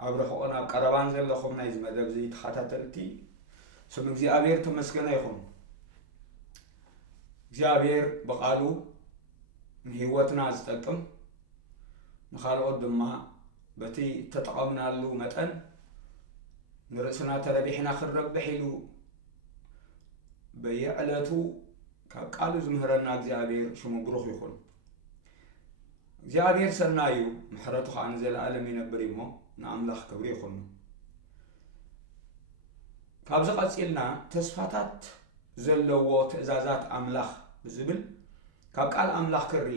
أبرحونا قربان زلخم نايز مدب زي تخاتلتي سم እግዚአብሔር ተመስገነ ይሁን እግዚአብሔር በቃሉ ህይወትና ዝጠቅም ንኻልኦት ድማ በቲ ተጠቀምናሉ መጠን ንርእስና ተረቢሕና ክረብሕ ኢሉ በየዕለቱ ካብ ቃሉ ዝምህረና እግዚአብሔር ሽሙ ብሩኽ ይሁን እግዚአብሔር ሰናዩ ምሕረቱ ከዓ ንዘለዓለም ይነብር እሞ ንኣምላኽ ክብሪ ይኹን ካብዚ ቀፂልና ተስፋታት ዘለዎ ትእዛዛት ኣምላኽ ብዝብል ካብ ቃል ኣምላኽ ክርኢ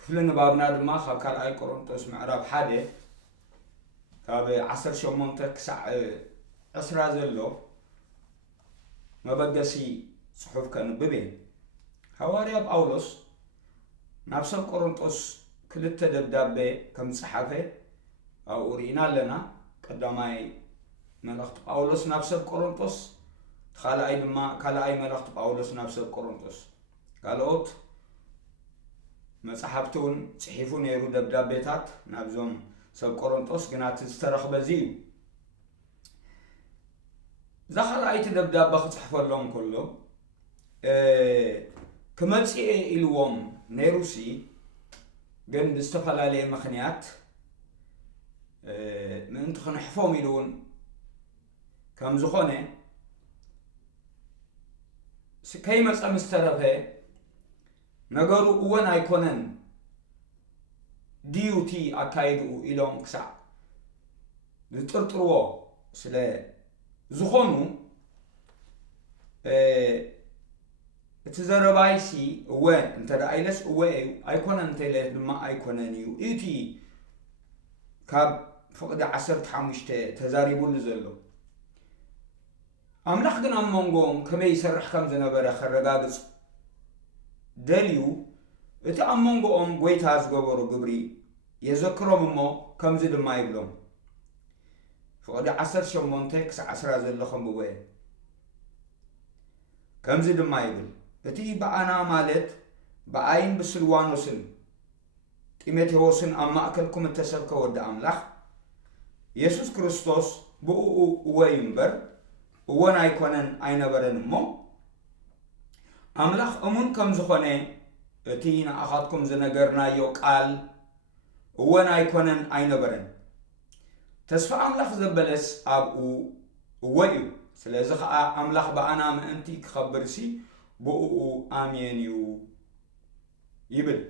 ክፍሊ ንባብና ድማ ካብ ካልኣይ ቆሮንቶስ ምዕራፍ 1 ካብ 18 ክሳዕ 20 ዘሎ መበገሲ ጽሑፍ ከንብብ ሐዋርያ ጳውሎስ ናብ ሰብ ቆሮንቶስ ክልተ ደብዳቤ ከም ጽሓፈ ኣብኡ ርኢና ኣለና ቀዳማይ መልእኽቲ ጳውሎስ ናብ ሰብ ቆሮንቶስ ካልኣይ መልእኽቲ ጳውሎስ ናብ ሰብ ቆሮንቶስ ካልኦት መጽሓፍቱን ጽሒፉ ነይሩ ደብዳቤታት ናብዞም ሰብ ቆሮንቶስ ግና ዝተረኽበ እዚ እዩ ዛኻልኣይቲ ደብዳቤ ክጽሕፈሎም ከሎ ክመጽእ ኢልዎም ነይሩሲ ግን ብዝተፈላለየ ምኽንያት ምእንቲ ክንሕፎም ኢሉውን ከም ዝኾነ ከይመጸ ምስተረፈ ነገሩ እወን ኣይኮነን ዲዩቲ ኣካይድኡ ኢሎም ክሳዕ ዝጥርጥርዎ ስለ ዝኾኑ እቲ ዘረባይሲ እወ እንተደኣይለስ እወ እዩ ኣይኮነን እንተኢለ ድማ ኣይኮነን እዩ እቲ ካብ ፍቕዲ 15 ተዛሪቡሉ ዘሎ ኣምላኽ ግን ኣብ መንጎኦም ከመይ ይሰርሕ ከም ዝነበረ ከረጋግጽ ደልዩ እቲ ኣብ መንጎኦም ጎይታ ዝገበሩ ግብሪ የዘክሮም እሞ ከምዚ ድማ ይብሎም ፍቕዲ 18 ክሳዕ 10 ዘሎ ከንብቦ ከምዚ ድማ ይብል እቲ በኣና ማለት በኣይን ብስልዋኖስን ጢሞቴዎስን ኣብ ማእከልኩም እተሰብከ ወዲ ኣምላኽ ኢየሱስ ክርስቶስ ብእኡ እወይ እምበር እወን ኣይኮነን ኣይነበረን እሞ ኣምላኽ እሙን ከም ዝኾነ እቲ ንኣኻትኩም ዝነገርናዮ ቃል እወን ኣይኮነን ኣይነበረን ተስፋ ኣምላኽ ዘበለስ ኣብኡ እወይ እዩ ስለዚ ከዓ ኣምላኽ በኣና ምእንቲ ክኸብርሲ ብእኡ ኣሜን እዩ ይብል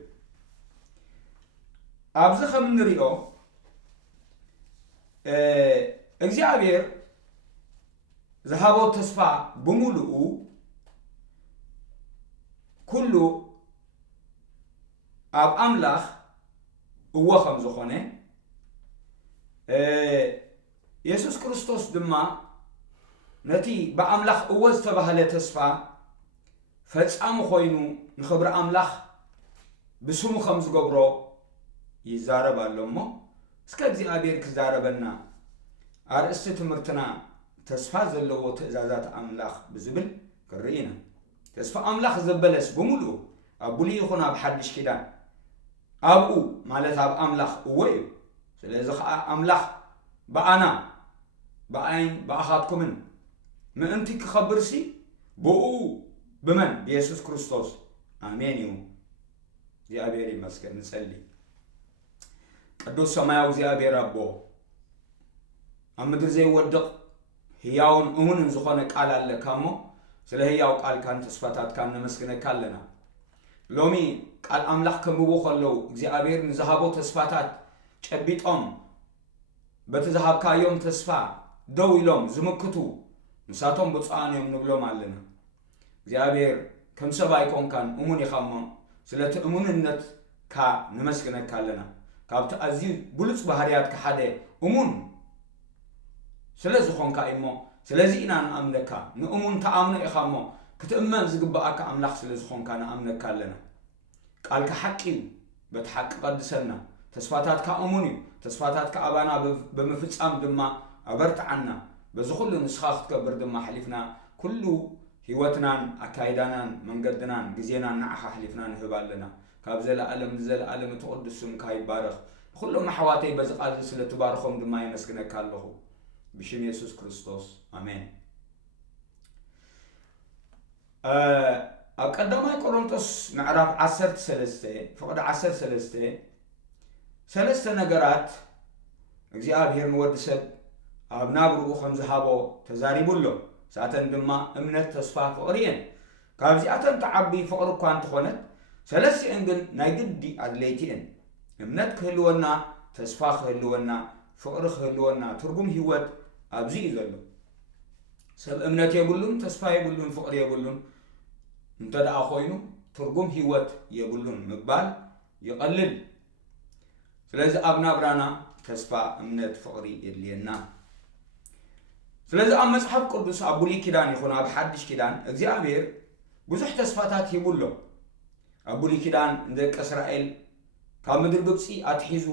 ኣብዚ ከም ንሪኦ እግዚአብሔር ዝሃቦ ተስፋ ብምሉኡ ኩሉ ኣብ ኣምላኽ እወ ከም ዝኾነ ኢየሱስ ክርስቶስ ድማ ነቲ በኣምላኽ እወ ዝተባህለ ተስፋ ፈጻሚ ኮይኑ ንኽብሪ ኣምላኽ ብስሙ ከም ዝገብሮ ይዛረብ ኣሎ እሞ እስከ እግዚአብሔር ክዛረበና ኣርእስቲ ትምህርትና ተስፋ ዘለዎ ትእዛዛት ኣምላኽ ብዝብል ክርኢና ተስፋ ኣምላኽ ዘበለስ ብምሉኡ ኣብ ብሉይ ይኹን ኣብ ሓድሽ ኪዳን ኣብኡ ማለት ኣብ ኣምላኽ እወ እዩ ስለዚ ከዓ ኣምላኽ በኣና በኣይን በኣኻትኩምን ምእንቲ ክኸብርሲ ብኡ ብመን ብኢየሱስ ክርስቶስ ኣሜን እዩ እግዚአብሔር ይመስገን ንጸሊ ቅዱስ ሰማያዊ እግዚአብሔር ኣቦ ኣብ ምድሪ ዘይወድቕ ህያውን እሙንን ዝኾነ ቃል ኣለካ እሞ ስለ ህያው ቃልካን ተስፋታትካን ነመስግነካ ኣለና ሎሚ ቃል ኣምላኽ ከንብቦ ከለዉ እግዚአብሔር ንዝሃቦ ተስፋታት ጨቢጦም በቲ ዝሃብካዮም ተስፋ ደው ኢሎም ዝምክቱ ንሳቶም ብፁዓን እዮም ንብሎም ኣለና እግዚአብሔር ከም ሰብ ኣይኮንካን እሙን ኢኻ እሞ ስለቲ እሙንነትካ ንመስግነካ ኣለና ካብቲ ኣዝዩ ብሉፅ ባህርያትካ ሓደ እሙን ስለ ዝኾንካ እሞ ስለዚ ኢና ንኣምነካ ንእሙን ተኣምኖ ኢኻ እሞ ክትእመን ዝግባኣካ ኣምላኽ ስለ ዝኾንካ ንኣምነካ ኣለና ቃልካ ሓቂ እዩ በቲ ሓቂ ቀድሰና ተስፋታትካ እሙን እዩ ተስፋታትካ ኣባና ብምፍጻም ድማ ኣበርትዓና በዚ ኩሉ ንስኻ ክትከብር ድማ ሓሊፍና ኩሉ ህይወትናን ኣካይዳናን መንገድናን ግዜናን ንዓኻ ሓሊፍና ንህብ ኣለና ካብ ዘለዓለም ንዘለዓለም ትቅድስ ስምካ ይባረኽ كلهم حواتي بزقال سلة تبارخهم دما يمسكنك الله بشم يسوع كريستوس آمين. أقدماء كورنثوس معرف 10 فقد 10 سلسة نجارات እግዚአብሔር ንወድሰብ ኣብ ናብርኡ ከም ዝሃቦ ተዛሪቡ ኣሎ ሳተን ድማ እምነት ተስፋ ፍቕሪየን ካብዚኣተን ተዓቢ ፍቕሪ እኳ እንትኾነት ሰለስቲአን ግን ናይ ግዲ ኣድለይቲአን እምነት ክህልወና ተስፋ ክህልወና ፍቕሪ ክህልወና ትርጉም ህይወት ኣብዚ እዩ ዘሎ ሰብ እምነት የብሉን ተስፋ የብሉን ፍቕሪ የብሉን እንተደኣ ኮይኑ ትርጉም ህይወት የብሉን ምባል ይቐልል ስለዚ ኣብ ናብራና ተስፋ እምነት ፍቕሪ የድልየና ስለዚ ኣብ መጽሓፍ ቅዱስ ኣብ ብሉይ ኪዳን ይኹን ኣብ ሓድሽ ኪዳን እግዚአብሔር ብዙሕ ተስፋታት ሂቡሎ ኣብ ብሉይ ኪዳን ንደቂ እስራኤል ካብ ምድሪ ግብፂ ኣትሒዙ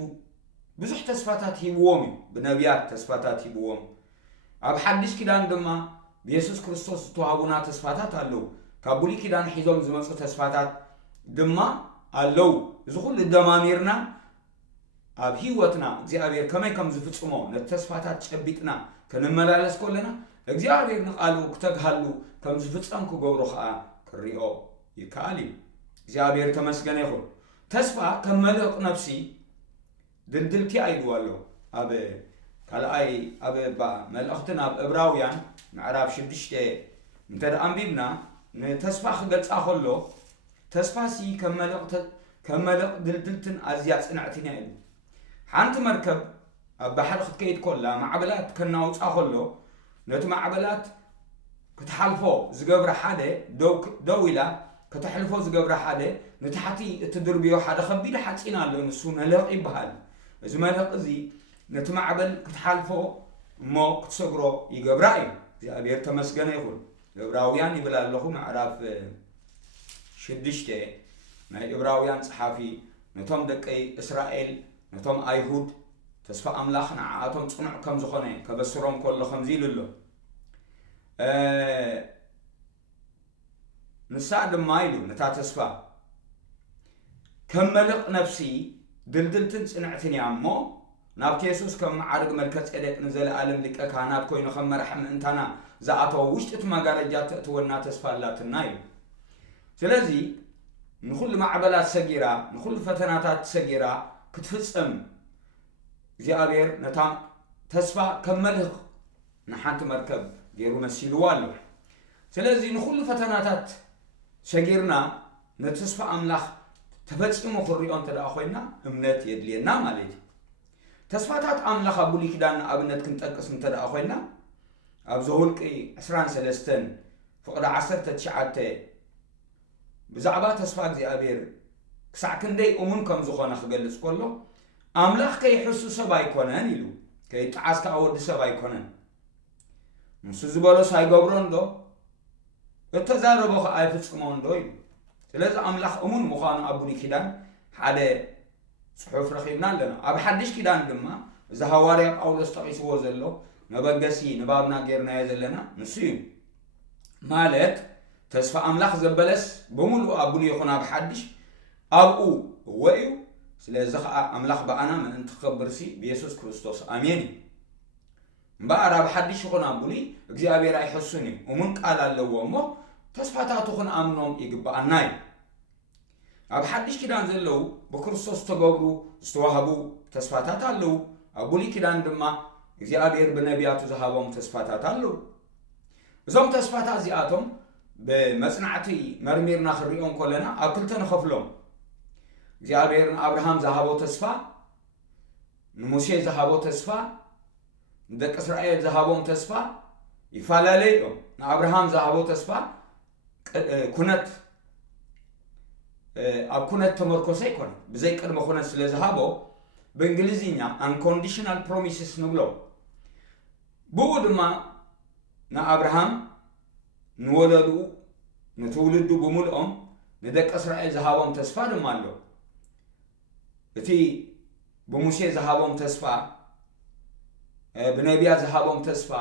ብዙሕ ተስፋታት ሂብዎም ብነቢያት ተስፋታት ሂብዎም ኣብ ሓድሽ ኪዳን ድማ ብኢየሱስ ክርስቶስ ዝተዋሃቡና ተስፋታት ኣለው ካብ ብሉይ ኪዳን ሒዞም ዝመፁ ተስፋታት ድማ ኣለው እዚ ኩሉ ደማሚርና ኣብ ህይወትና እግዚአብሔር ከመይ ከም ዝፍጽሞ ነተስፋታት ጨቢጥና ከንመላለስ ከለና እግዚአብሔር ንቃሉ ክተግሃሉ ከም ዝፍጸም ክገብሮ ከዓ ክሪኦ ይከኣል እዩ እግዚአብሔር ተመስገነ ይኹን ተስፋ ከም መልህቕ ነፍሲ ድልድልቲ ኣይድዋ ኣሎ ኣብ ካልኣይ ኣብ መልእኽትን ኣብ ዕብራውያን ምዕራፍ 6 እንተደኣ ኣንቢብና ንተስፋ ክገልጻ ከሎ ተስፋሲ ከም መልህቕ ድልድልትን ኣዝያ ጽንዕትን ኢሉ ሓንቲ መርከብ ኣብ ባሕሪ ክትከይድ ኮላ ማዕበላት ከናውፃ ከሎ ነቲ ማዕበላት ክትሓልፎ ዝገብረ ሓደ ደው ኢላ ከተሕልፎ ዝገብረ ሓደ ንታሕቲ እትድርብዮ ሓደ ከቢድ ሓፂን ኣሎ ንሱ መልህቕ ይበሃል እዚ መልህቕ እዚ ነቲ ማዕበል ክትሓልፎ እሞ ክትሰግሮ ይገብራ እዩ እግዚአብሔር ተመስገነ ይኹን ዕብራውያን ይብል ኣለኹ ምዕራፍ 6 ናይ ዕብራውያን ጸሓፊ ነቶም ደቂ እስራኤል ነቶም ኣይሁድ ተስፋ ኣምላኽ ንዓኣቶም ጽኑዕ ከም ዝኾነ ከበስሮም ከሎ ከምዚ ኢሉ ኣሎ ንሳ ድማ ኢሉ ነታ ተስፋ ከም መልህቕ ነፍሲ ድልድልትን ጽንዕትን እያ እሞ ናብቲ የሱስ ከም ማዕርግ መልከ ጼዴቅ ንዘለኣለም ሊቀ ካህናት ኮይኑ ከም መራሒ ምእንታና ዝኣተወ ውሽጢ እቲ መጋረጃ ተእትወና ተስፋ ኣላትና እዩ ስለዚ ንኩሉ ማዕበላት ሰጊራ ንኩሉ ፈተናታት ሰጊራ ክትፍጽም እግዚአብሔር ነታ ተስፋ ከም መልህቕ ንሓንቲ መርከብ ገይሩ መሲልዋ ኣሎ ስለዚ ንኩሉ ፈተናታት ሰጊርና ነተስፋ ኣምላኽ ተፈጺሙ ክሪኦ እንተደኣ ኮይና እምነት የድልየና ማለት እዩ ተስፋታት ኣምላኽ ኣብ ብሉይ ኪዳን ንኣብነት ክንጠቅስ እንተደኣ ኮይና ኣብ ዘኍልቍ 23 ፍቕዲ 19 ብዛዕባ ተስፋ እግዚአብሔር ክሳዕ ክንደይ እሙን ከም ዝኾነ ክገልጽ ከሎ ኣምላኽ ከይሕሱ ሰብ ኣይኮነን ኢሉ ከይጥዓስ ከዓ ወዲ ሰብ ኣይኮነን ንሱ ዝበሎ ሳይገብሮ እንዶ እተዛረቦ ከዓ ኣይፍጽሞ እንዶ ኢሉ ስለዚ ኣምላኽ እሙን ምዃኑ ኣብ ብሉይ ኪዳን ሓደ ጽሑፍ ረኺብና ኣለና ኣብ ሓድሽ ኪዳን ድማ እዚ ሃዋርያ ጳውሎስ ጠቒስዎ ዘሎ መበገሲ ንባብና ጌርናዮ ዘለና ንሱ እዩ ማለት ተስፋ ኣምላኽ ዘበለስ ብምሉእ ኣብ ብሉይ ይኹን ኣብ ሓድሽ ኣብኡ እወ እዩ ስለዚ ከዓ ኣምላኽ በኣና ምእንቲ ክኸብርሲ ብኢየሱስ ክርስቶስ ኣሜን እዩ እምበኣር ኣብ ሓድሽ ይኹን ኣብ ብሉይ እግዚአብሔር ኣይሕሱን እዩ እሙን ቃል ኣለዎ እሞ ተስፋታቱ ክንኣምኖም ይግባአና እዩ ኣብ ሓድሽ ኪዳን ዘለው ብክርስቶስ ተገብሩ ዝተዋህቡ ተስፋታት ኣለው ኣብ ብሉይ ኪዳን ድማ እግዚአብሔር ብነቢያቱ ዝሃቦም ተስፋታት ኣለው እዞም ተስፋታት እዚኣቶም ብመጽናዕቲ መርሚርና ክሪኦም ከለና ኣብ ክልተ ንኸፍሎም እግዚአብሔር ንኣብርሃም ዝሃቦ ተስፋ ንሙሴ ዝሃቦ ተስፋ ንደቂ እስራኤል ዝሃቦም ተስፋ ይፈላለዩ እዮም ንኣብርሃም ዝሃቦ ተስፋ ኩነት ኣብ ኩነት ተመርኮሰ ይኮነ ብዘይ ቅድመ ኩነት ስለ ዝሃቦ ብእንግሊዝኛ unconditional promises ንብሎ ብኡ ድማ ንኣብርሃም ንወለዱ ንትውልዱ ብምልኦም ንደቂ እስራኤል ዝሃቦም ተስፋ ድማ ኣሎ እቲ ብሙሴ ዝሃቦም ተስፋ ብነቢያት ዝሃቦም ተስፋ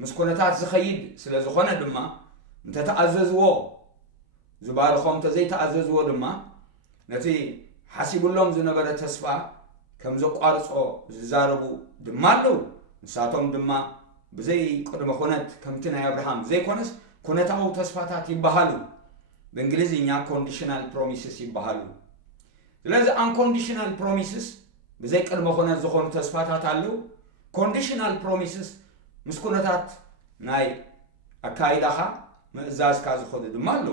ምስ ኩነታት ዝኸይድ ስለ ዝኾነ ድማ እንተተኣዘዝዎ ዝባርኾም ተዘይተኣዘዝዎ ድማ ነቲ حسب لهم زنبرة تسفى كم زقارصو ززاربو دمالو نساتهم دما بزي قدم خونت كم تنا يا ابراهام زي كونس كونتاو تسفاتات يبهالو بانجليزيኛ conditional promises يبهالو ስለዚህ unconditional promises بزي قدم خونت زخون تسفاتات አለው conditional promises مسكونታት ናይ አካይዳኻ መእዛዝ ካዝኾደ ድማሎ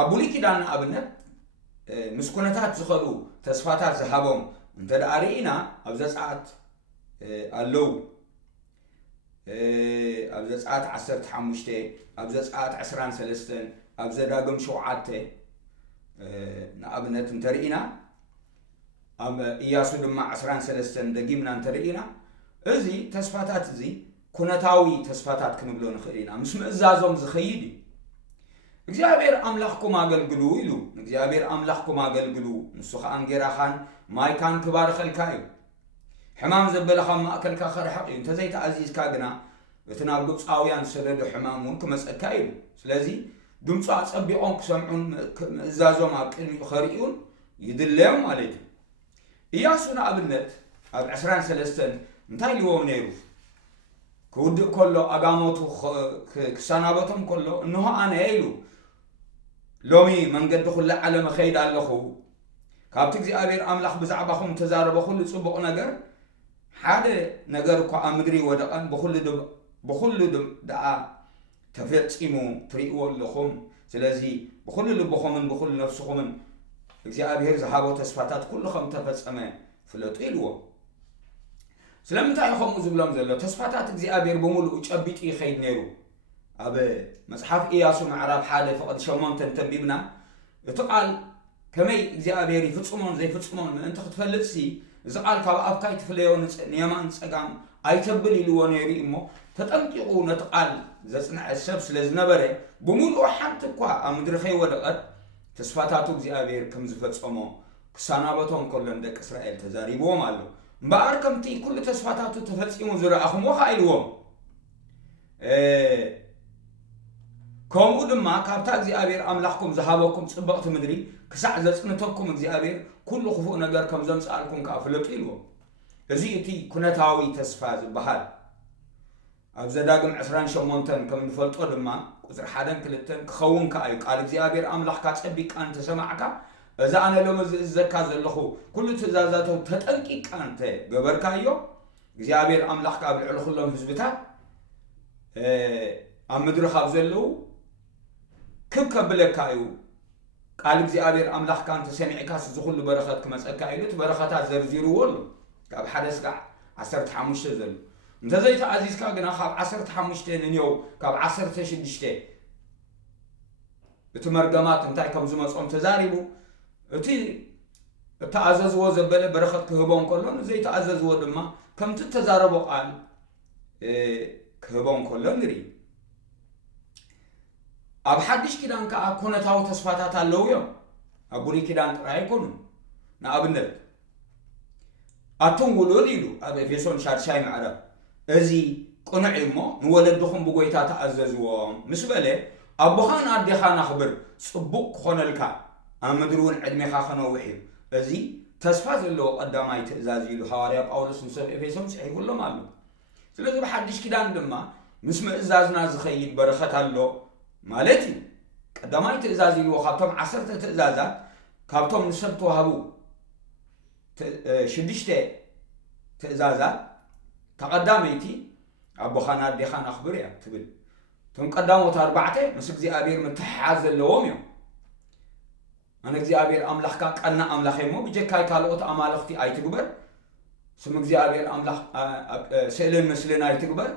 አቡሊ ኪዳን አብነት مسكونታት ዝኸሉ ተስፋታት ዝሃቦም እንተዳሪና ኣብዘጻት አለው ኣብዘጻት 15 ኣብዘጻት 13 ኣብዘዳግም 7 ንኣብነት እንተሪና ኣብ ኢያሱ ድማ 13 ደጊምና እንተሪና እዚ ተስፋታት እዚ ኩነታዊ ተስፋታት ክንብሎ ንኽእልና ምስ ምእዛዞም ዝኸይድ እግዚአብሔር አምላክኩም አገልግሉ ይሉ እግዚአብሔር አምላክኩም አገልግሉ ንሱ ኻን ጌራኻን ማይካን ክባርከልካዩ ሕማም ዘበለኻ ማእከልካ ኸርሐቕ እዩ እንተዘይታ አዚዝካ ግና እትናብ ግብፃውያን ሰደዱ ሕማሙን ክመፀካ እዩ ስለዚ ድምፁ አጸቢቆም ክሰምዑን ምእዛዞም ኣብ ቅድሚኡ ኸሪኡን ይድለዮም ማለት እዩ ኢያሱ ንኣብነት ኣብ 13 እንታይ ልዎም ነይሩ ክውድእ ከሎ ኣጋሞቱ ክሰናበቶም ከሎ እንሆ ኣነ ኢሉ ሎሚ መንገዲ ኩሉ ዓለም ኸይድ ኣለኹ ካብቲ እግዚአብሔር አምላክ ብዛዕባኹም ተዛረበ ኩሉ ጽቡቕ ነገር ሓደ ነገር እኳ ኣብ ምድሪ ወደቐን ብኩሉ ደኣ ተፈጺሙ ትሪእዎ ኣለኹም ስለዚ ብኩሉ ልብኹምን ብኩሉ ነፍስኹምን እግዚአብሔር ዝሃቦ ተስፋታት ኩሉኸም ተፈጸመ ፍለጡ ኢልዎ ስለምንታይ ከምኡ ዝብሎም ዘሎ ተስፋታት እግዚአብሔር ብምሉኡ ጨቢጡ ይኸይድ ነይሩ ኣብ መጽሓፍ ኢያሱ ምዕራፍ 1 ፍቅድ 8 ተንቢብና እቲ ቃል ከመይ እግዚአብሔር ይፍጽሞን ዘይፍጽሞን ምእንቲ ክትፈልጥሲ እዚ ቃል ካብ ኣፍካይ ትፍለዮ ንየማን ጸጋም ኣይተብል ኢልዎ ነይሩ እሞ ተጠንቂቑ ነቲ ቃል ዘጽንዐ ሰብ ስለዝነበረ ብምሉኡ ሓንቲ እኳ ኣብ ምድሪ ከይወደቐት ተስፋታቱ እግዚአብሔር ከም ዝፈጸሞ ክሳናበቶም ከሎን ደቂ እስራኤል ተዛሪብዎም ኣሎ እምበኣር ከምቲ ኩሉ ተስፋታቱ ተፈጺሙ ዝረኣኹምዎ ኢልዎም ከምኡ ድማ ካብታ እግዚአብሔር አምላክኩም ዝሃበኩም ጽብቕቲ ምድሪ ክሳዕ ዘጽንተኩም እግዚአብሔር ኩሉ ክፉእ ነገር ከም ዘምጽኣልኩም ካፍለጡ ኢልዎም እዚ እቲ ኩነታዊ ተስፋ ዝበሃል ኣብ ዘዳግም 28 ከም ንፈልጦ ድማ ቁጥሪ 1-2 ክኸውን ከኣዩ ቃል እግዚአብሔር አምላክካ ጸቢቕካ እንተሰማዕካ እዛ ኣነ ሎሚ ዝእዘካ ዘለኹ ኩሉ ትእዛዛቱ ተጠንቂቕካ እንተ ገበርካዮ እግዚአብሔር አምላክካ ኣብ ልዕሊ ኩሎም ህዝብታት ኣብ ምድሪ ካብ ዘለው ከብለካ እዩ ቃል እግዚአብሔር አምላክካ እንተሰሚዕካ ዝኹሉ በረኸት ክመጸካ ኢሉ በረኸታት ዘርዚርዎ ኣሎ ካብ 1-15 ዘሎ እንተዘይታ ኣዚዝካ ግና ካብ 15 ንኒው ካብ 16 እቲ መርገማት እንታይ ከም ዝመጾም ተዛሪቡ እቲ ተኣዘዝዎ ዘበለ በረኸት ክህቦም ከሎን ዘይተኣዘዝዎ ድማ ከምቲ ተዛረቦ ቃል ክህቦም ከሎን ንርኢ ኣብ ሓድሽ ኪዳን ከዓ ኩነታዊ ተስፋታት ኣለዉ እዮም ኣብ ብሉይ ኪዳን ጥራይ ኣይኮኑን ንኣብነት ኣቶም ውሉድ ኢሉ ኣብ ኤፌሶን 6 ምዕራፍ እዚ ቁኑዕ እሞ ንወለድኹም ብጎይታ ተኣዘዝዎም ምስ በለ ኣቦኻን ኣዴኻን ኣኽብር ጽቡቕ ክኾነልካ ኣብ ምድሪ እውን ዕድሜኻ ክነውሕ እዩ እዚ ተስፋ ዘለዎ ቀዳማይ ትእዛዝ ኢሉ ሃዋርያ ጳውሎስ ንሰብ ኤፌሶን ጽሒፉሎም ኣሎ ስለዚ ብሓድሽ ኪዳን ድማ ምስ ምእዛዝና ዝኸይድ በረኸት ኣሎ ማለት እዩ ቀዳማይ ትእዛዝ ኢልዎ ካብቶም 10 ትእዛዛት ካብቶም ንሰብ ተዋህቡ 6 ትእዛዛት ተቐዳመይቲ ኣቦኻን ኣዴኻን ኣኽብር እያ ትብል እቶም ቀዳሞት 4 ምስ እግዚአብሔር ምትሕሓዝ ዘለዎም እዮም ኣነ እግዚአብሔር ኣምላኽካ ቀና ኣምላኽ እሞ ብጀካይ ካልኦት ኣማልኽቲ ኣይትግበር ስም እግዚአብሔር ኣምላኽ ስእልን ምስልን ኣይትግበር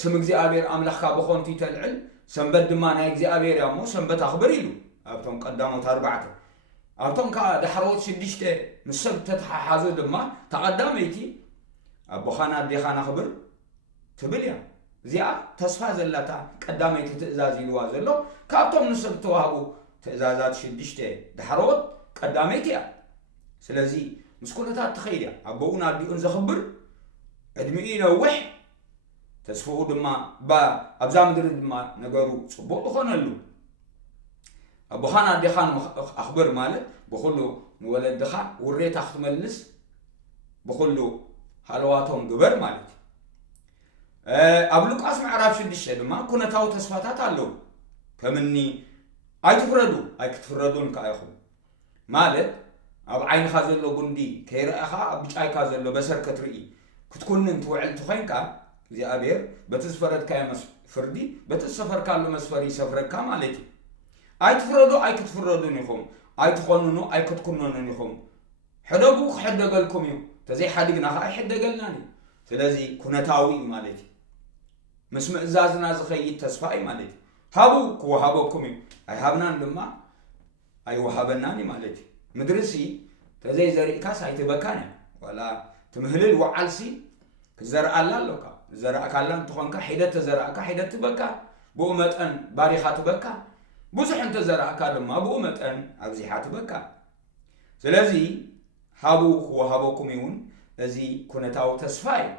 ስም እግዚአብሔር ኣምላኽካ ብኾንቲ ተልዕል ሰንበት ድማ ናይ እግዚአብሔር እያ እሞ ሰንበት ኣኽብር ኢሉ ኣብቶም ቀዳሞት 4 ኣብቶም ከዓ ዳሕሮት 6 ምስ ሰብ ተተሓሓዙ ድማ ተቐዳመይቲ ኣቦኻን ኣዴኻን ኣኽብር ትብል እያ እዚኣ ተስፋ ዘላታ ቀዳመይቲ ትእዛዝ ኢልዋ ዘሎ ካብቶም ንሰብ ተዋህቡ ትእዛዛት 6 ዳሕሮት ቀዳመይቲ እያ ስለዚ ምስ ኩነታት ትኸይድ እያ ኣቦኡን ኣዲኡን ዘኽብር ዕድሚኡ ይነውሕ ተስፋኡ ድማ ኣብዛ ምድሪ ድማ ነገሩ ጽቡቕ ይኾነሉ أبوخان أديخان أخبر مالك بخلو نولد دخا وريت أختملس بخلو حلواتهم قبر مالك أبلوك أسمع عرف شد الشيء ما كنا تاو تصفاتات علو كمني أي كتفردون كأيخو مالك أب عين خازلو بندي كير أخا بيجاي خازلو بسر كتري كتكون أنت وعلت خينكا زي أبير بتسفرد كاي فردي بتسفر كالو مسفري سفرك كمالتي أي كتفردون يخم أي تخونونو أي كتكونون يخم حدقو حدقلكم يو تزي حدقنا خا حدقلناني سلازي كنتاوي مالتي مسمع زازنا زخيت تسفاي مالتي هابو كو هابوكم يو أي هابنان لما أي وهابناني مالتي مدرسي تزي زري كاس أي تبكاني ولا تمهلل وعالسي كزرع الله لوكا زرع كالان تخونك حيدة زرعك حيدة تبكا بؤمتن باريخة تبكا بوزح انت زرعك لما بؤمتن أبزيحة تبكا سلازي هابو هو هابوكم يون لذي كنتاو تسفاي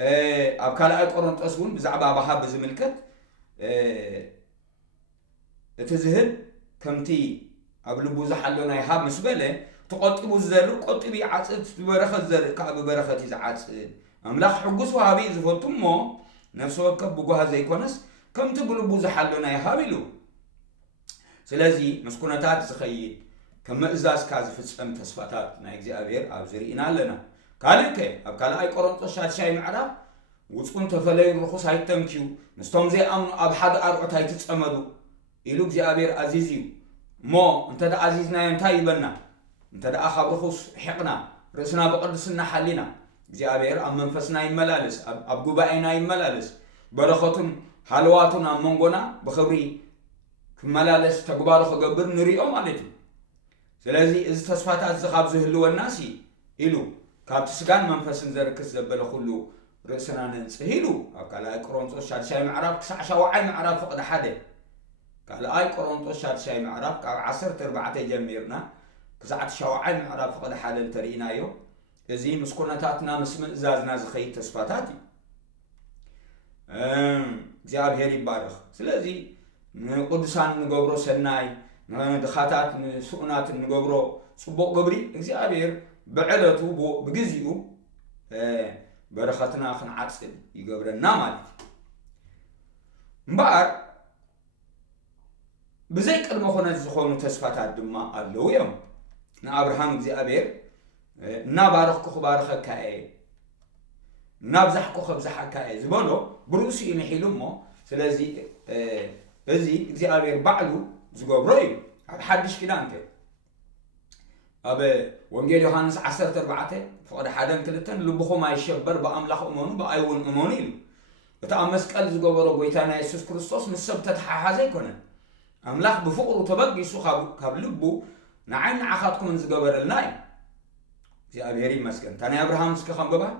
أبكال آية قرنت أسون بزعبا بحاب بزملكت تزهد كمتي قبل بوزح اللونا يحاب مسبلة تقطبو الزر قطبي عصد برخة الزر كعب برخة يزعصد أملاخ حقوس وهابي زفتم مو نفسه وكب بقوها زي كونس كم تقول بوزح اللونا يحابلو سلازي مسكونتات زخيي كم إزاز كاز فسم تسفاتات نايجزي أبير أبزرينا لنا قالك أبكال أي قرنطوس شاي معرف وتكون تفلي رخص هاي تمكيو نستوم زي أمن أبحد أرعت هاي تتأمدو إلوك زي أبير عزيزيو مو انت دا عزيزنا ينتاي بنا انت دا أخاب رخص حقنا رأسنا بقدسنا حلنا زي أبير أم منفسنا يملالس أب قبائنا يملالس برخطن حلواتنا منغونا بخبري كملالس تقبارو خقبر نريئو مالتي سلازي إذا تصفاتات زخاب زهلو الناسي إلو كابت سكان منفسن زركس زبالو خلو رأسنا ننسهيلو قال أي قرنطوس شاد شاي معرف كسع شاوعي معرف فقد حدا قال أي قرنطوس شاد شاي معرف قال 14 جميرنا كسعة شاوعي معرف فقد حدا ترينايو إذي مسكونتاتنا مسم إزازنا زخيت تصفاتاتي زي أبهر يبارخ سلازي قدسان نقبرو سناي دخاتات سؤنات نقبرو صبوق قبري زي أبهر بعلتو بجزيو برختنا خنعصل يقبرنا مالتي مبار بزي قدم خونه زخونو تسفاتات دما الله يوم نا ابراهام زي ابير نا بارخكو خبارخك اي نا بزحكو خبزحك اي زبلو بروسي ينحيلمو سلازي زي ابير بعلو زغبروي حدش كدانته أبي وانجيل يوحنس 14 فقد حدم كلتن لبخو ما يشبر بأملاخ أمونه بأيون أمونيل بتأمس قال زجبرو بيتنا يسوع كريستوس مسبت تحازي كنا أملاخ بفقر تبقى يسوع قبلبو نعين عخاتكم من زجبر الناي زي أبي هري مسكن تاني أبراهام سك خمبة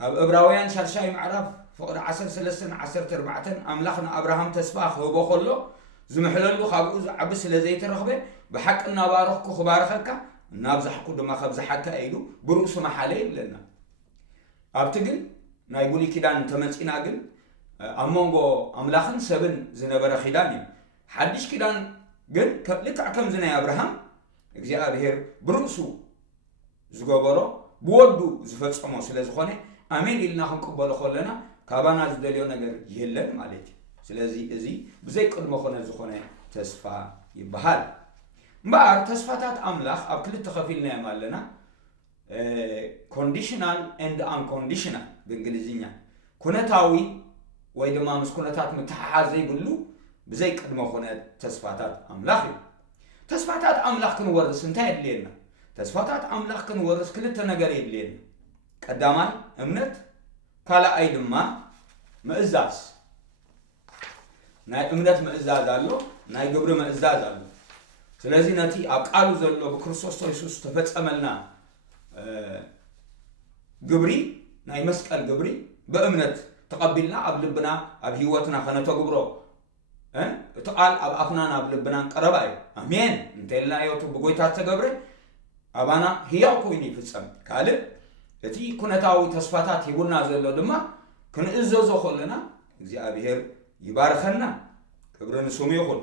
إبراهيم شرشاي معرف فقد 14 أملاخنا أبراهام تسباخ هو بخلو زمحللو خابوز عبس لزيت الرخبة بحق النبارخكو خبارخكا نابزحكو دما خبزحكا ايدو بروس محالي لنا ابتقل نايقولي كيدان تمنسينا قل امونغو املاخن سبن زنبرا خيداني حدش كيدان قل لكع كم زنا ابراهام اكزي ابهير بروسو زغبرو بودو زفصمو سلازخوني امين إلنا خنقبلو خلنا كابانا زدليو نجر يهلن مالتي سلازي ازي بزي قدم خونه زخونه تسفا يبحال مبار تسفاتات أملاخ أب كل تخفيلنا يمالنا conditional and unconditional بالإنجليزية كونتاوي ويدما مس كونتات متحازي يقولوا بزي قدم خونه تسفاتات أملاخي تسفاتات أملاخ كنورس انتهت لينا تسفاتات أملاخ كنورس كل تنجري لينا قداماي امنت كالا ايدما مئزاز ناي امنت مئزاز አለው ናይ ግብር መእዛዝ አለው ስለዚህ ነቲ ኣብ ቃሉ ዘሎ በክርስቶስ ኢየሱስ ተፈጸመልና ግብሪ ናይ መስቀል ግብሪ በእምነት ተቀበልና ኣብ ልብና ኣብ ህይወትና ከነተግብሮ ተቃል ኣብ አፍና ኣብ ልብና ቀረባይ አሜን እንተልና ይወቱ በጎይታ ተገብረ አባና ህያው ኮይኑ ይፈጸም ካለ እቲ ኩነታዊ ተስፋታት ይቡና ዘሎ ድማ ክንእዘዞ ኾለና እግዚአብሔር ይባርከና ክብርን ስሙ ይኹን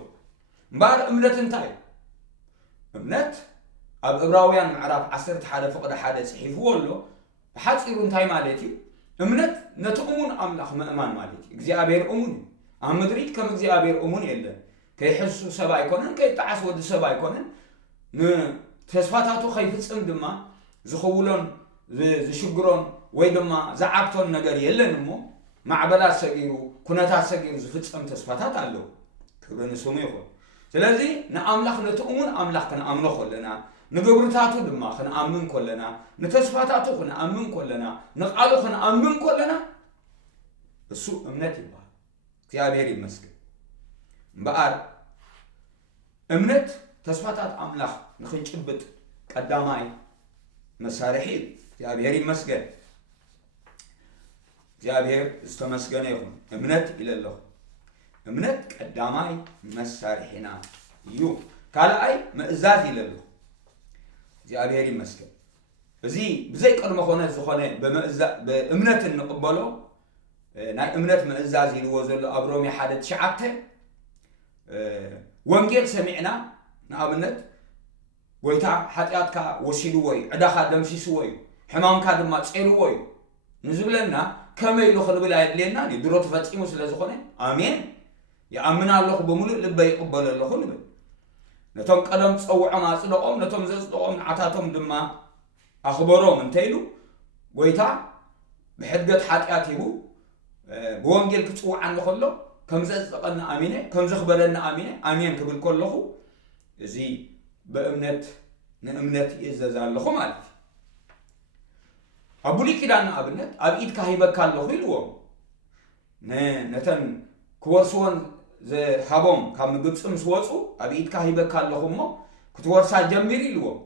እምበር እምነት እንታይ እምነት ኣብ ዕብራውያን ምዕራፍ 11 ፍቅደ 1 ጽሒፍዎ ኣሎ ብሓጺሩ እንታይ ማለት እዩ እምነት ነቲ እሙን ኣምላኽ ምእማን ማለት እዩ እግዚአብሔር እሙን ኣብ ምድሪ ከም እግዚአብሔር እሙን የለን ከይሕሱ ሰብ ኣይኮነን ከይጣዓስ ወዲ ሰብ ኣይኮነን ንተስፋታቱ ከይፍጽም ድማ ዝኽውሎን ዝሽግሮን ወይ ድማ ዝዓብቶን ነገር የለን እሞ ማዕበላት ሰጊሩ ኩነታት ሰጊሩ ዝፍጸም ተስፋታት ኣለዉ ክብርን ስሙ ይኹን ስለዚ ንኣምላኽ ነቲ እሙን ኣምላኽ ክንኣምኖ ከለና ንግብርታቱ ድማ ክንኣምን ከለና ንተስፋታቱ ክንኣምን ከለና ንቃሉ ክንኣምን ከለና እሱ እምነት ይባሃል እግዚአብሔር ይመስገን እምበር እምነት ተስፋታት ኣምላኽ ንኽንጭብጥ ቀዳማይ መሳርሒ እግዚአብሔር ይመስገን እግዚአብሔር ዝተመስገነ ይኹን እምነት ኢለለኹ እምነት ቀዳማይ መሳርሒና እዩ ካልኣይ ምእዛዝ ኢለለኹ እግዚአብሔር ይመስገን እዚ ብዘይ ቅድመ ኾነ ዝኾነ በእምነት እንቅበሎ ናይ እምነት ምእዛዝ ኢልዎ ዘሎ ኣብ ሮሜ 1:9 ወንጌል ሰሚዕና ንኣብነት ጎይታ ሓጢኣትካ ወሲድዎ እዩ ዕዳኻ ደምሲስዎ እዩ ሕማምካ ድማ ጸልዎ እዩ ንዝብለና ከመይ ኢሉ ክንብል ኣየድልየናን እዩ ድሮ ተፈጺሙ ስለ ዝኾነ ኣሜን ይኣምን ኣለኹ ብምሉእ ልበይ ይቕበል ኣለኹ ንብል ነቶም ቀደም ፀውዖም ኣጽድቖም ነቶም ዘጽድቖም ንዓታቶም ድማ ኣኽበሮም እንተይሉ ጎይታ ብሕድገት ሓጢኣት ሂቡ ብወንጌል ክጽውዓኒ ከሎ ከም ዘጽድቐኒ ኣሚነ ከም ዘኽበረኒ ኣሚነ ኣሜን ክብል ከለኹ እዚ በእምነት ንእምነት ይእዘዝ ኣለኹ ማለት እዩ ኣብ ብሉይ ኪዳን ንኣብነት ኣብ ኢድካ ሂበካ ኣለኹ ኢልዎም ነተን ክወርስዎን ዝሃቦም ካብ ግብፂ ምስ ወፁ ኣብ ኢድካ ሂበካ ኣለኹ እሞ ክትወርሳ ጀሚር ኢልዎም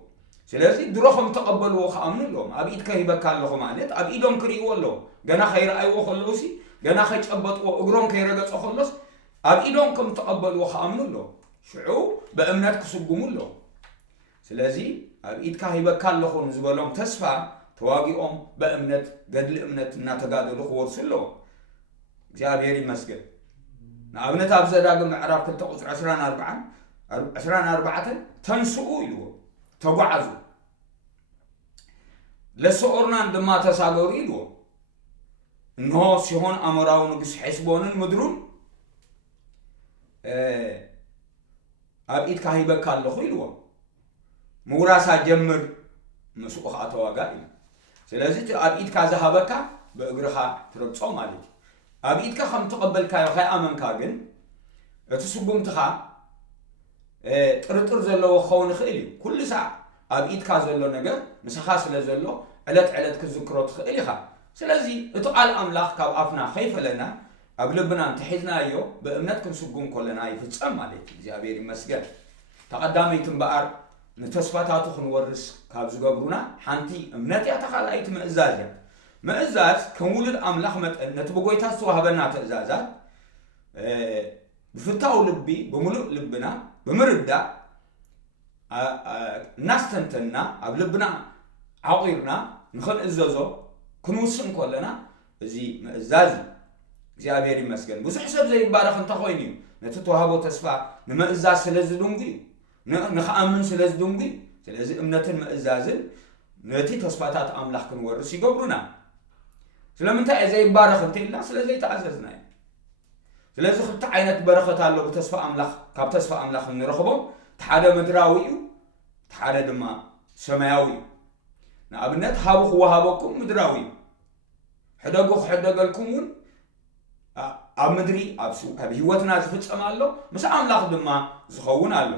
ስለዚ ድሮ ከም ተቐበልዎ ከኣምኑ ኣለዎም ኣብ ኢድካ ሂበካ ኣለኹ ማለት ኣብ ኢዶም ክርእይዎ ኣለዎ ገና ከይረኣይዎ ከለውሲ ገና ከይጨበጥዎ እግሮም ከይረገጾ ከሎስ ኣብ ኢዶም ከም ተቐበልዎ ከኣምኑ ኣለዎም ሽዑ በእምነት ክስጉሙ ኣለዎም ስለዚ ኣብ ኢድካ ሂበካ ኣለኹ ንዝበሎም ተስፋ ተዋጊኦም በእምነት ገድሊ እምነት እናተጋደሉ ክወርሱ ኣለዎም እግዚአብሔር ይመስገን ንኣብነት ኣብ ዘዳግም ምዕራፍ 2:24 ተንስኡ ኢልዎ ተጓዓዙ ለሰኦርናን ድማ ተሳገሩ ኢልዎ እንሆ ሲሆን ኣሞራዊ ንጉስ ሐስቦንን ምድሩን ኣብ ኢድካ ሂበካ ኣለኹ ኢልዎ ምውራሳ ጀምር ምስኡ ከዓ ተዋጋ እዩ ስለዚ ኣብ ኢድካ ዝሃበካ በእግርኻ ትረግጾ ማለት እዩ ኣብ ኢድካ ከም ተቐበልካዮ ከይኣመንካ ግን እቲ ስጉምትኻ ጥርጥር ዘለዎ ክኸውን ይኽእል እዩ ኩሉ ሰዕ ኣብ ኢድካ ዘሎ ነገር ንስኻ ስለ ዘሎ ዕለት ዕለት ክዝክሮ ትኽእል ኢኻ ስለዚ እቲ ቃል ኣምላኽ ካብ ኣፍና ከይፈለና ኣብ ልብና እንተሒዝናዮ በእምነት ክንስጉም ከለና ይፍጸም ማለት እዩ እግዚአብሔር ይመስገን ተቐዳመይቲ እምበኣር ንተስፋታቱ ክንወርስ ካብ ዝገብሩና ሓንቲ እምነት እያ ተኻልኣይቲ ምእዛዝ እያ ምእዛዝ ከም ውሉድ ኣምላኽ መጠን ነቲ ብጎይታ ዝተዋህበና ትእዛዛት ብፍታው ልቢ ብምሉእ ልብና ብምርዳእ እናስተንተና ኣብ ልብና ዓቂርና ንኽንእዘዞ ክንውስን ከለና እዚ ምእዛዝ እግዚአብሔር ይመስገን ብዙሕ ሰብ ዘይባረኽ እንተኾይኑ እዩ ነቲ ተዋህቦ ተስፋ ንምእዛዝ ስለ ዝድንጉ እዩ ንኽኣምን ስለ ዝድንጉ እዩ ስለዚ እምነትን ምእዛዝን ነቲ ተስፋታት ኣምላኽ ክንወርስ ይገብሩና ስለምንታይ ዘይባረኽ እንተኢልና ስለዘይተኣዘዝና እዩ ስለዚ ክልተ ዓይነት በረኸት ኣሎ ብተስፋ ኣምላኽ ካብ ተስፋ ኣምላኽ እንረኽቦም እቲ ሓደ ምድራዊ እዩ እቲ ሓደ ድማ ሰማያዊ እዩ ንኣብነት ሃቡ ክወሃበኩም ምድራዊ እዩ ሕደጉ ክሕደገልኩም እውን ኣብ ምድሪ ኣብ ህይወትና ዝፍጸም ኣሎ ምስ ኣምላኽ ድማ ዝኸውን ኣሎ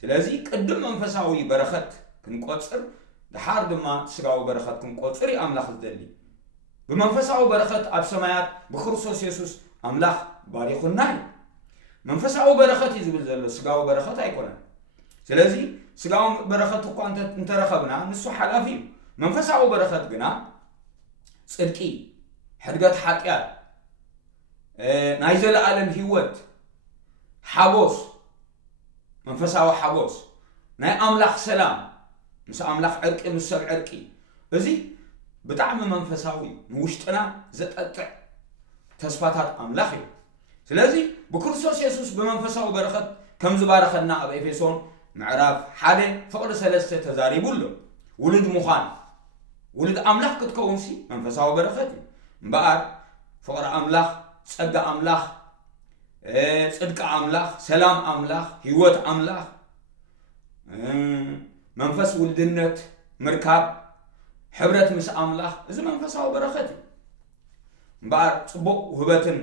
ስለዚ ቅድም መንፈሳዊ በረኸት ክንቆጽር ድሓር ድማ ስጋዊ በረኸት ክንቆጽር እዩ ኣምላኽ ዝደሊ ብመንፈሳዊ በረኸት ኣብ ሰማያት ብክርስቶስ ኢየሱስ ኣምላኽ ባሪኹና እዩ መንፈሳዊ በረኸት እዩ ዝብል ዘሎ ስጋዊ በረኸት ኣይኮነን ስለዚ ስጋዊ በረኸት እኳ እንተረኸብና ንሱ ሓላፊ እዩ መንፈሳዊ በረኸት ግና ጽድቂ ሕድገት ሓጢኣት ናይ ዘለኣለም ህይወት ሓጎስ መንፈሳዊ ሓጎስ ናይ ኣምላኽ ሰላም ምስ ኣምላኽ ዕርቂ ምስ ሰብ ዕርቂ እዚ ብጣዕሚ መንፈሳዊ ንውሽጥና ዘጠጥዕ ተስፋታት ኣምላኽ እዩ ስለዚህ በክርስቶስ ኢየሱስ በመንፈሳዊ በረከት ከም ዝባረኸና ኣብ ኤፌሶን ምዕራፍ 1 ፍቅሪ 3 ተዛሪቡሎ ውሉድ ምዃን ውሉድ ኣምላኽ ክትከውንሲ መንፈሳዊ በረከት እምበኣር ፍቅሪ ኣምላኽ ጸጋ ኣምላኽ ጽድቂ ኣምላኽ ሰላም ኣምላኽ ህይወት ኣምላኽ መንፈስ ውልድነት ምርካብ ሕብረት ምስ ኣምላኽ እዚ መንፈሳዊ በረከት እምበኣር ጽቡቕ ውህበትን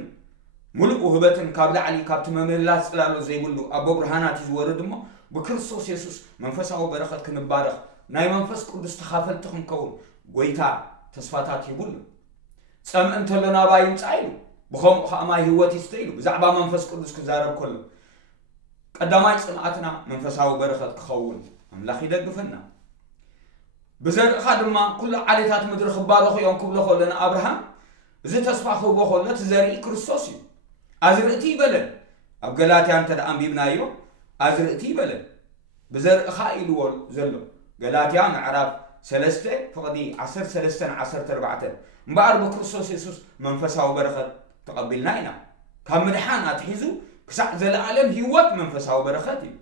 ሙሉእ ውህበትን ካብ ላዕሊ ካብቲ መምላስ ጽላሎት ዘይብሉ ኣቦ ብርሃናት ዝወርድ እሞ ብክርስቶስ ኢየሱስ መንፈሳዊ በረከት ክንባረኽ ናይ መንፈስ ቅዱስ ተኻፈልቲ ክንከውን ጎይታ ተስፋታት ይብሉ ጸምእ እንተሎና ባይ ይምጻእ ኢሉ ብኸምኡ ከዓ ማይ ህይወት ይስተ ኢሉ ብዛዕባ መንፈስ ቅዱስ ክዛረብ ከሎ ቀዳማይ ጽምኣትና መንፈሳዊ በረከት ክኸውን ኣምላኽ ይደግፈና ብዘርእኻ ድማ ኩሉ ዓሌታት ምድሪ ክባረኹ እዮም ክብሎ ከለና ኣብርሃም እዚ ተስፋ ክህቦ ከሎ እቲ ዘርኢ ክርስቶስ እዩ ኣዝርእቲ ይበለን ኣብ ገላትያ እንተደኣ አንቢብናዮ ኣዝርእቲ ይበለን ብዘርእኻ ኢልዎ ዘሎ ገላትያ ምዕራፍ 3 ፍቕዲ 13-14 እምበኣር ብክርስቶስ ኢየሱስ መንፈሳዊ በረከት ተቐቢልና ኢና ካብ ምድሓን ኣትሒዙ ክሳዕ ዘለዓለም ህይወት መንፈሳዊ በረከት እዩ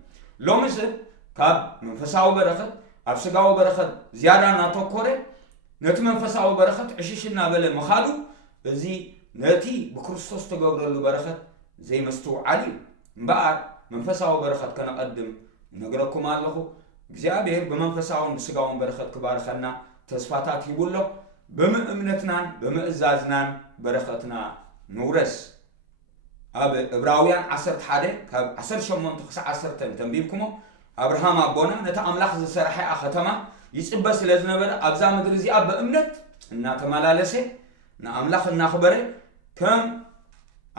ሎሚ ሰብ ካብ መንፈሳዊ በረከት ኣብ ስጋዊ በረከት ዝያዳ እናተኮረ ነቲ መንፈሳዊ በረከት ዕሽሽ እናበለ መኻዱ እዚ ነቲ ብክርስቶስ ተገብረሉ በረከት ዘይመስተውዓል እዩ እምበኣር መንፈሳዊ በረከት ከነቐድም ይነግረኩም ኣለኹ እግዚአብሔር በመንፈሳውን በስጋውን በረከት ክባርከና ተስፋታት ይብሎ በእምነትናን በመእዛዝናን በረከትና ንውረስ ኣብ ዕብራውያን 11 ካብ 18-10 ተንቢብኩሞ አብርሃም አቦና ነታ አምላክ ዝሰርሐ ከተማ ይጽበ ስለዝነበረ አብዛ ምድር እዚኣ በእምነት እና ተመላለሰ ንአምላክ እናኽበረ ከም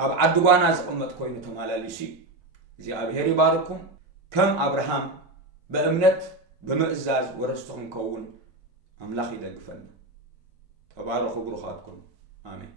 ኣብ ዓድጓና ዝቕመጥ ኮይኑ ተመላለሲ እግዚአብሔር ይባርኩም ከም አብርሃም በእምነት በመእዛዝ ወረስቱን ከውን አምላክ ይደግፈን ተባረኹ ብሩኻትኩም አሜን